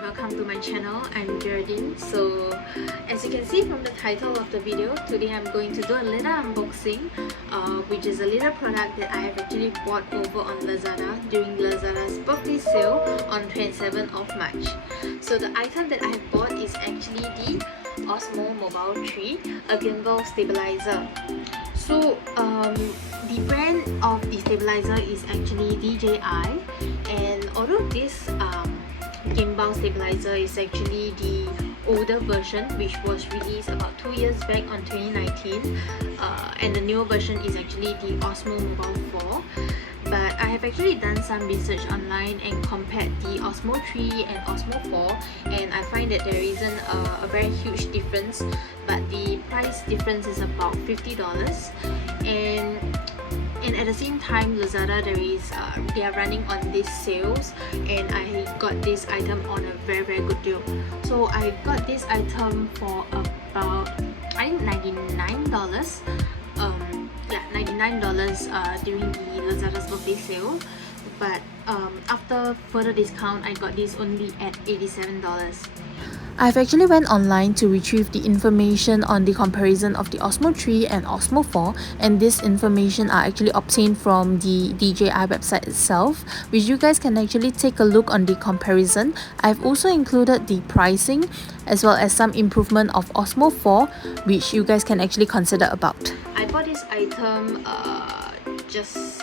and welcome to my channel. I'm Geraldine. So as you can see from the title of the video, today I'm going to do a little unboxing, which is a little product that I have actually bought over on Lazada during Lazada's birthday sale on 27th of March. So the item that I have bought is actually the Osmo Mobile 3, a gimbal stabilizer. So the brand of the stabilizer is actually DJI, and although this gimbal stabilizer is actually the older version, which was released about 2 years back on 2019, and the newer version is actually the Osmo Mobile 4. But I have actually done some research online and compared the Osmo 3 and Osmo 4, and I find that there isn't a very huge difference, but the price difference is about $50. And at the same time, Lazada, they are running on these sales, and I got this item on a very good deal. So I got this item for about, I think, $99. Yeah, $99 during the Lazada's birthday sale. But after further discount, I got this only at $87. I've actually went online to retrieve the information on the comparison of the Osmo 3 and Osmo 4, and this information are actually obtained from the DJI website itself, which you guys can actually take a look on the comparison. I've also included the pricing as well as some improvement of Osmo 4, which you guys can actually consider about. I bought this item just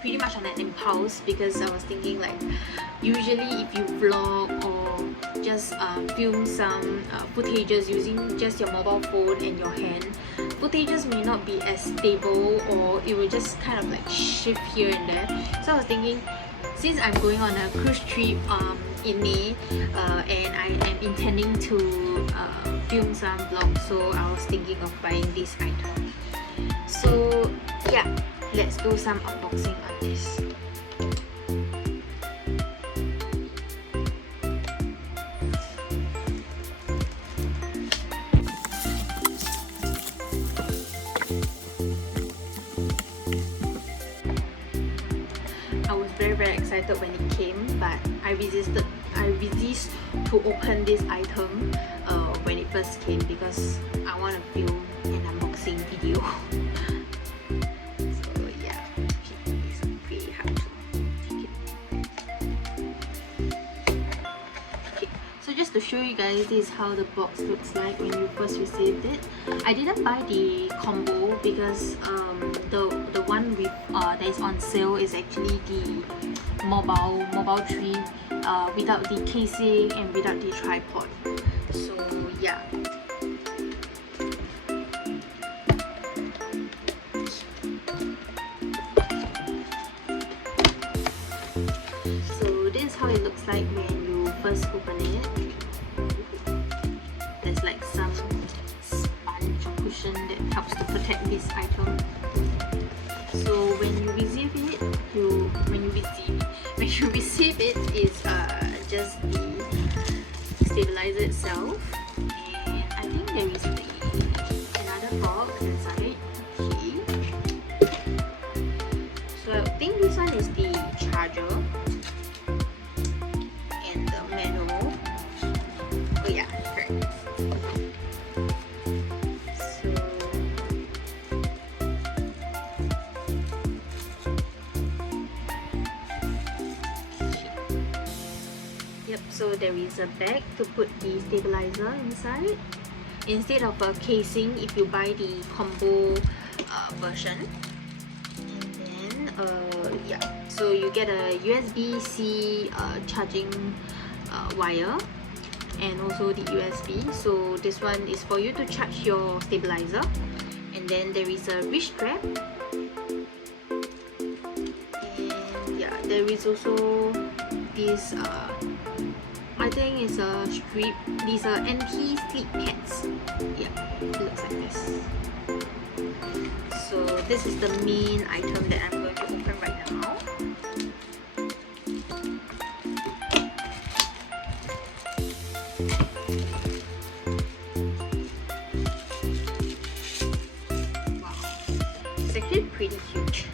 pretty much on an impulse, because I was thinking, like, usually if you vlog or just film some footages using just your mobile phone and your hand, footages may not be as stable, or it will just kind of like shift here and there. So I was thinking, since I'm going on a cruise trip in May, and I am intending to film some vlogs, so I was thinking of buying this item. So yeah, let's do some unboxing on this. I was very excited when it came, but I resist to open this item when it first came, because I want to film an unboxing video. So yeah, it's pretty hard to take it. Okay, so just to show you guys, this is how the box looks like when you first received it. I didn't buy the combo because the one with that is on sale is actually the mobile 3 without the casing and without the tripod. So yeah. So this is how it looks like when you first open it. There's like some sponge cushion that helps to protect this item. So when you receive it, is just the stabilizer itself, and I think there is another box inside. Okay. So I think this one is the charger and the manual. Oh yeah, correct. So there is a bag to put the stabilizer inside instead of a casing if you buy the combo version. And then yeah, so you get a USB-C charging wire, and also the USB. So this one is for you to charge your stabilizer. And then there is a wrist strap, and yeah, there is also this I think it's a strip. These are anti-slip pads. Yeah, it looks like this. So this is the main item that I'm going to open right now. Wow, it's actually pretty huge.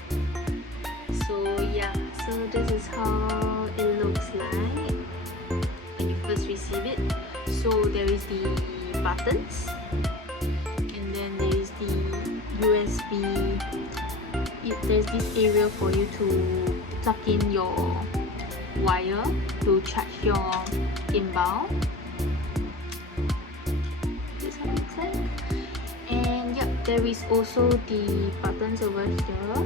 So yeah, so this is how it looks like when you first receive receive it. So there is the buttons, and then there is the USB. There's this area for you to plug in your wire to charge your gimbal. This one looks like. And yep, there is also the buttons over here,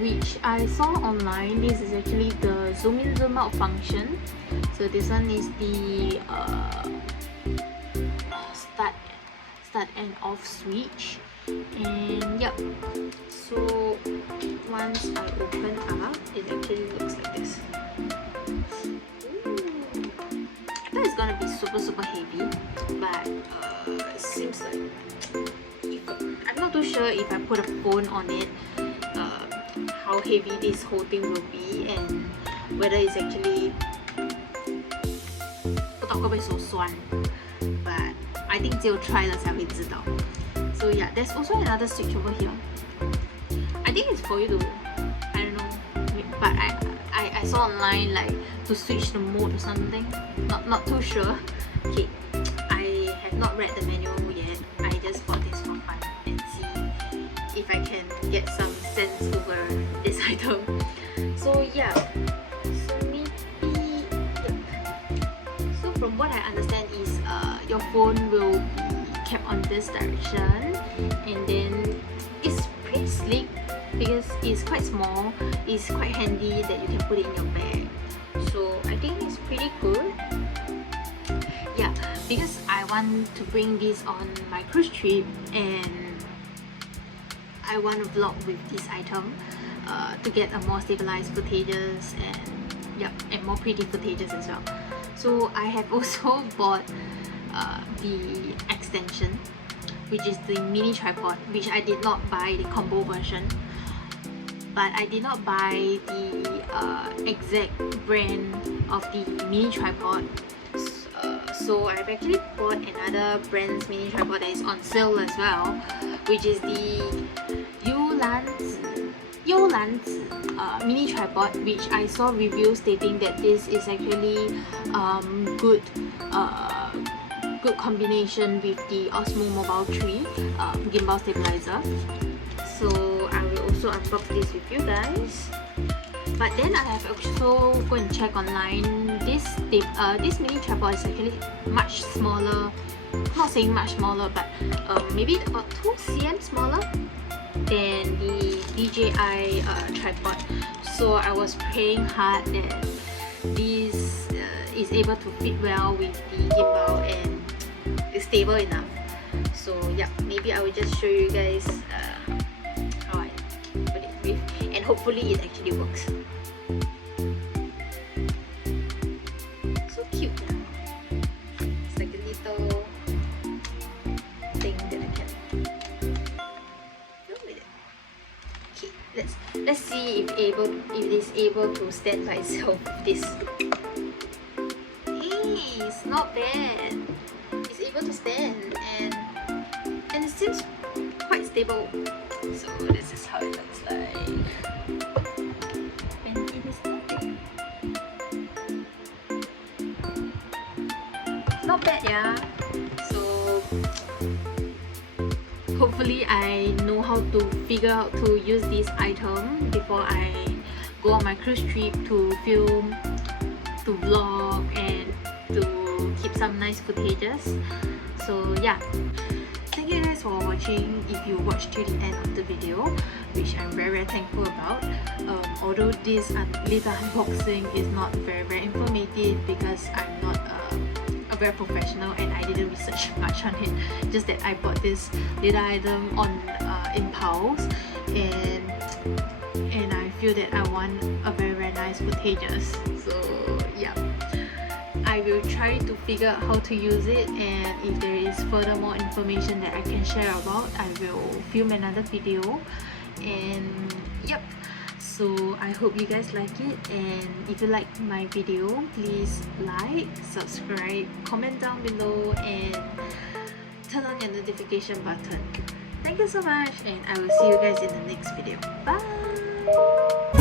which I saw online. This is actually the zoom in zoom out function. So this one is the start and off switch. And yep, so once I open up, it actually looks like this. I thought it's gonna be super heavy, but it seems like I'm not too sure if I put a phone on it, how heavy this whole thing will be, and whether it's actually 不知道会不会手酸 but I think 只有 try 了才会知道。So yeah, there's also another switch over here. I think it's for you to, I don't know, but I saw online like to switch the mode or something. Not too sure. Okay, I have not read the manual yet. I just bought this for fun and see if I can get some sense over this item. So yeah, so maybe so from what I understand is your phone will be kept on this direction, and then it's pretty sleek because it's quite small. It's quite handy that you can put it in your bag. So I think it's pretty good. Yeah, because I want to bring this on my cruise trip and I want to vlog with this item to get a more stabilized footages and more pretty footages as well. So I have also bought the extension, which is the mini tripod, which I did not buy the combo version, but I did not buy the exact brand of the mini tripod. So I've actually bought another brand's mini tripod that is on sale as well, which is the Youlanzi mini tripod, which I saw reviews stating that this is actually good combination with the Osmo Mobile 3 gimbal stabilizer. So I will also unbox this with you guys. But then I have also go and check online. This mini tripod is actually much smaller. Not saying much smaller, but maybe about 2 cm smaller than the DJI tripod. So I was praying hard that this is able to fit well with the gimbal and is stable enough. So yeah, maybe I will just show you guys how I put it with, and hopefully it actually works. So cute. It's like a little thing that I can do with it. Okay, let's see if it is able to stand by itself with this. Hey, it's not bad. It's able to stand and it seems quite stable. So this is how it looks like when it is standing. Not bad, yeah. So hopefully I know how to figure out to use this item before I go on my cruise trip to film, to vlog, and to keep some nice footages. So yeah, thank you guys for watching. If you watched to the end of the video, which I'm very thankful about. Although this little unboxing is not very informative because I'm not a very professional and I didn't research much on it. Just that I bought this little item on impulse, and I feel that I want a very nice footages. So yeah, I will try to figure out how to use it, and if there is further more information that I can share about, I will film another video. And yep, so I hope you guys like it, and if you like my video, please like, subscribe, comment down below, and turn on your notification button. Thank you so much, and I will see you guys in the next video. Bye.